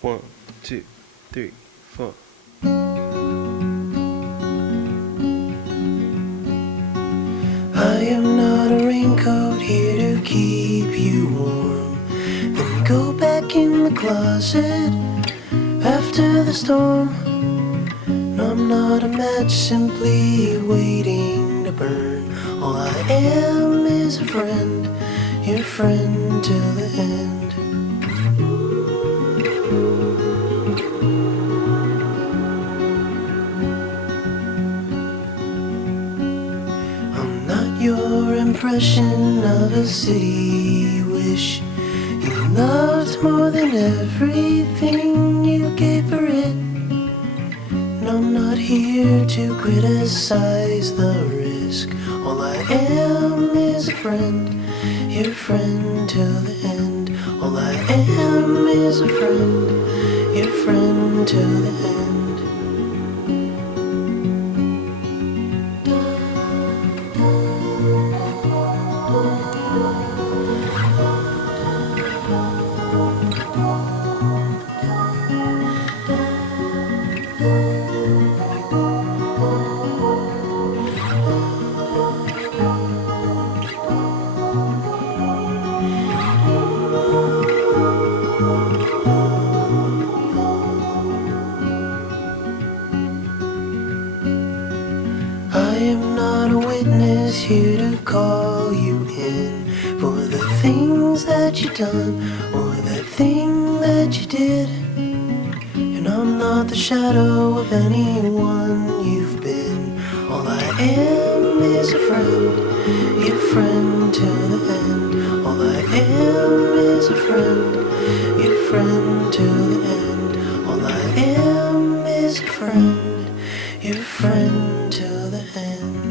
One, two, three, four. I am not a raincoat here to keep you warm. Then go back in the closet after the storm. No, I'm not a match simply waiting to burn. All I am is a friend, your friend till the end. I'm not your impression of a city you wish you loved more than everything you gave for it. No, I'm not here to criticize the risk. All I am is a friend, your friend till the end. All I am is a friend, your friend till the end. I am not a witness here to call you in for the things that you done or that thing that you did. And I'm not the shadow of anyone you've been. All I am is a friend, your friend till the end. All I am is a friend, your friend till the end. All I am is a friend, your friend till the end.